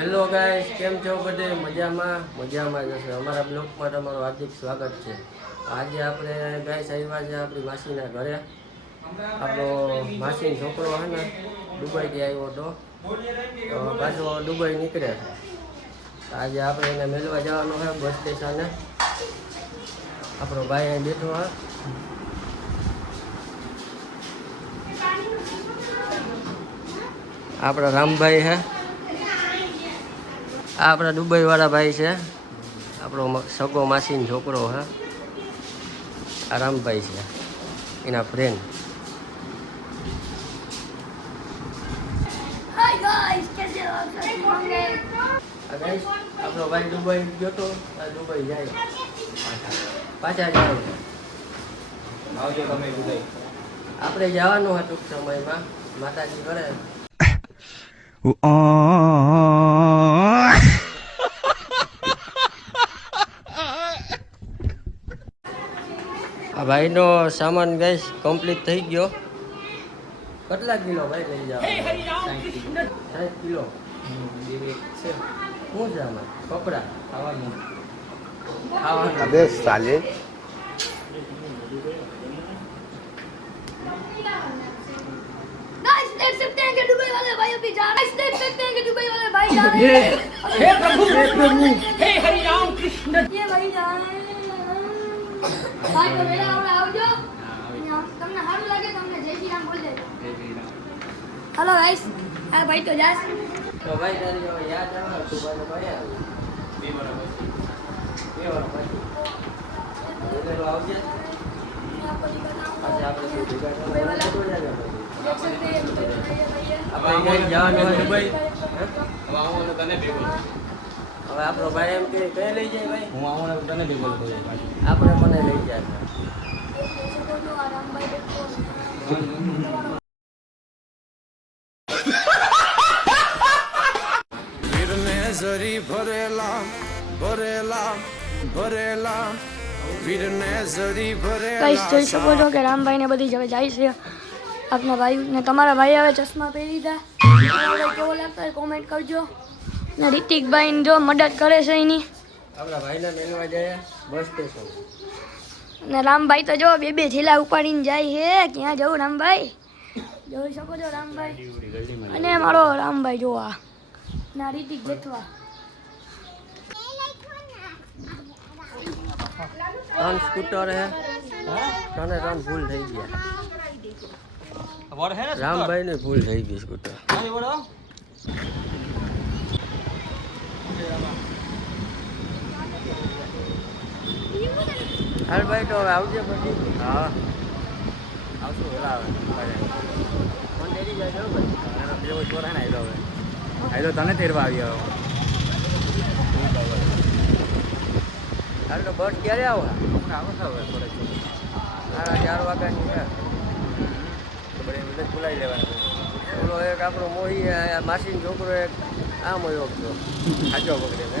Hello guys, કેમ છો બધે? મજામાં જશે. અમારા બ્લોગમાં તમારું હાર્દિક સ્વાગત છે. આજે આપણે ગાઈસ આવ્યા છે આપણી માસીના ઘરે. આપણો માસીનો છોકરો છે ને દુબઈથી આવ્યો હતો, પાછો દુબઈ નીકળે છે. આજે આપણે એને મેળવા જવાનું છે બસ સ્ટેશને. આપણો ભાઈ અહીં બેઠો હોય. આપણા રામભાઈ છે, આ આપણા દુબઈ વાળા ભાઈ છે, આપણો સગો માસીનો છોકરો છે. આ રામભાઈ છે, એના ફ્રેન્ડ. આપણો ભાઈ દુબઈ ગયો તો, દુબઈ જાય પાછા જાવ. આપણે જવાનું હતું ટૂંક સમયમાં માતાજી ઘરે. આ ભાઈનો સામાન ગેસ કમ્પ્લીટ થઈ ગયો. કેટલા કિલો ભાઈ લઈ જાવ? 60 કિલો. શું છે આમાં? કપડા ખાવાનું अबे साले गाइस देख सकते हैं कि दुबई वाले भाई अभी जा रहे हैं। देख सकते हैं कि दुबई वाले भाई जा रहे हैं। हे प्रभु हे हरि राम कृष्ण ये भाई जा रहे हैं। भाई तो मेरा और आवજો તમને સારું લાગે તમને જય શ્રી રામ બોલ દે. હેલો ગાઈસ, આ ભાઈ તો જાસ તો ભાઈ તારી યાદ આવે તું ભાઈ ભાઈ આવે 2 વર્ષ પછી આવજે. આજે આપણે શું ભેગા આપણે જવાનું હોય દુબઈ. હવે આપણો ભાઈ એમ કે કઈ લઈ જાય ભાઈ? હું આવું તને ભેગો આપણે મને લઈ જાય. વીરને ભરેલા ભરેલા ભરેલા વીરને જરી ભરેલા. ગાઈસ જોઈ શકો છો કે રામભાઈ ને બધી જગ્યાએ જાય છે. આપના ભાઈ ને તમારા ભાઈ હવે ચશ્મા પહેરી લીધા. કેવો લાગતો હોય કોમેન્ટ કરજો. ને રિતિકભાઈ જો મદદ કરે છે એની. આપણા ભાઈને મેળવા જાય બસ સ્ટેશન. અને રામભાઈ તો જો બે થેલા ઉપાડીને જાય છે. ક્યાં જવું રામભાઈ? જોઈ શકો છો રામભાઈ અને મારો રામભાઈ જોવા ના રિતિક જેઠવા. 3 સ્કૂટર હે, 3 ભૂલ થઈ ગયા. રામભાઈ ને ભૂલ થઈ ગઈ સ્કૂટર. હાલ ભાઈ તો હવે આવજે પછી. હા આવશું વેલા આવે ફોન ડેરી જાય ભાઈ ચોર હે ને આયલો તને તેરવા આવી આવ્યો. હાલ તો બસ ક્યારે આવો? આવો છો હવે થોડે 4 વાગ્યાની છે તો બધી વિલેજ બોલાવી લેવાનું. ઓલો એક આપણો મોહી માસીનો છોકરો એક આમ હોય તો સાચો પકડે ને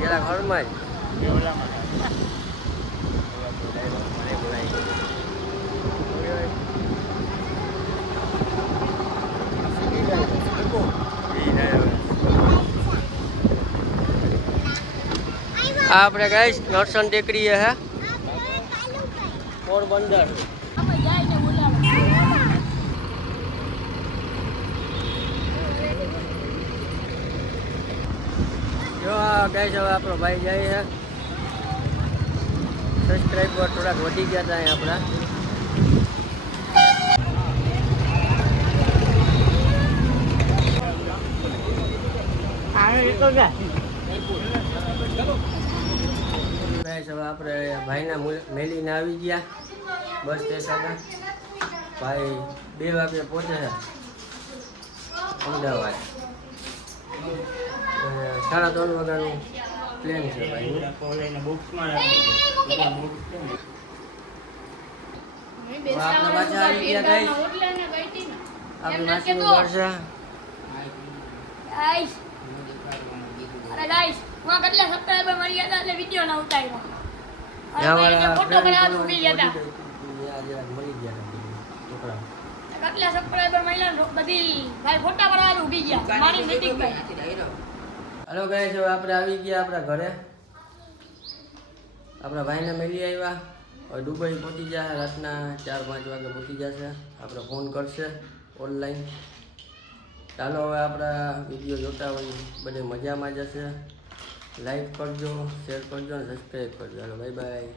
પેલા ઘરમાં જ આપણે ગાઈસ નરસન ટેકરી હે પોરબંદર. જો ગાઈસ હવે આપણો ભાઈ જાય છે. સબસ્ક્રાઈબર થોડાક વધી ગયા હતા આપણા. હવે આપણે ભાઈના મેલીને આવી ગયા બસ સ્ટેશને. ભાઈ 2 વાગે પહોંચે છે અમદાવાદ. 3:30 વાગ્યાનું પ્લેન છે ભાઈ. આપણે પાછા આવી ગયા ગાઈસ. આપણી માસીનું ઘર છે. ગાઈસ અરે ગાઈસ હું કેટલા સબસ્ક્રાઇબર મળી ગયા એટલે વિડિયો ના ઉતાર્યો. અરે ફોટો બનાવવા ઉભી ગયા હતા. મળી ગયા છોકરા. આટલા સબસ્ક્રાઇબર મળ્યા બધી ભાઈ ફોટા પાડવા ઊભી ગયા મારી નૈતિકભાઈ. હાલો ગાઈસ, હવે આપણે આવી ગયા આપણા ઘરે. આપણા ભાઈને મળી આવ્યા. હવે દુબઈ પહોંચી જાય, રાતના 4-5 વાગે પહોંચી જશે. આપણે ફોન કરશે ઓનલાઈન. ચાલો હવે આપણા વિડીયો જોતા હોય બધે મજામાં જશે. લાઈક કરજો, શેર કરજો અને સબસ્ક્રાઈબ કરજો. હાલો બાય બાય.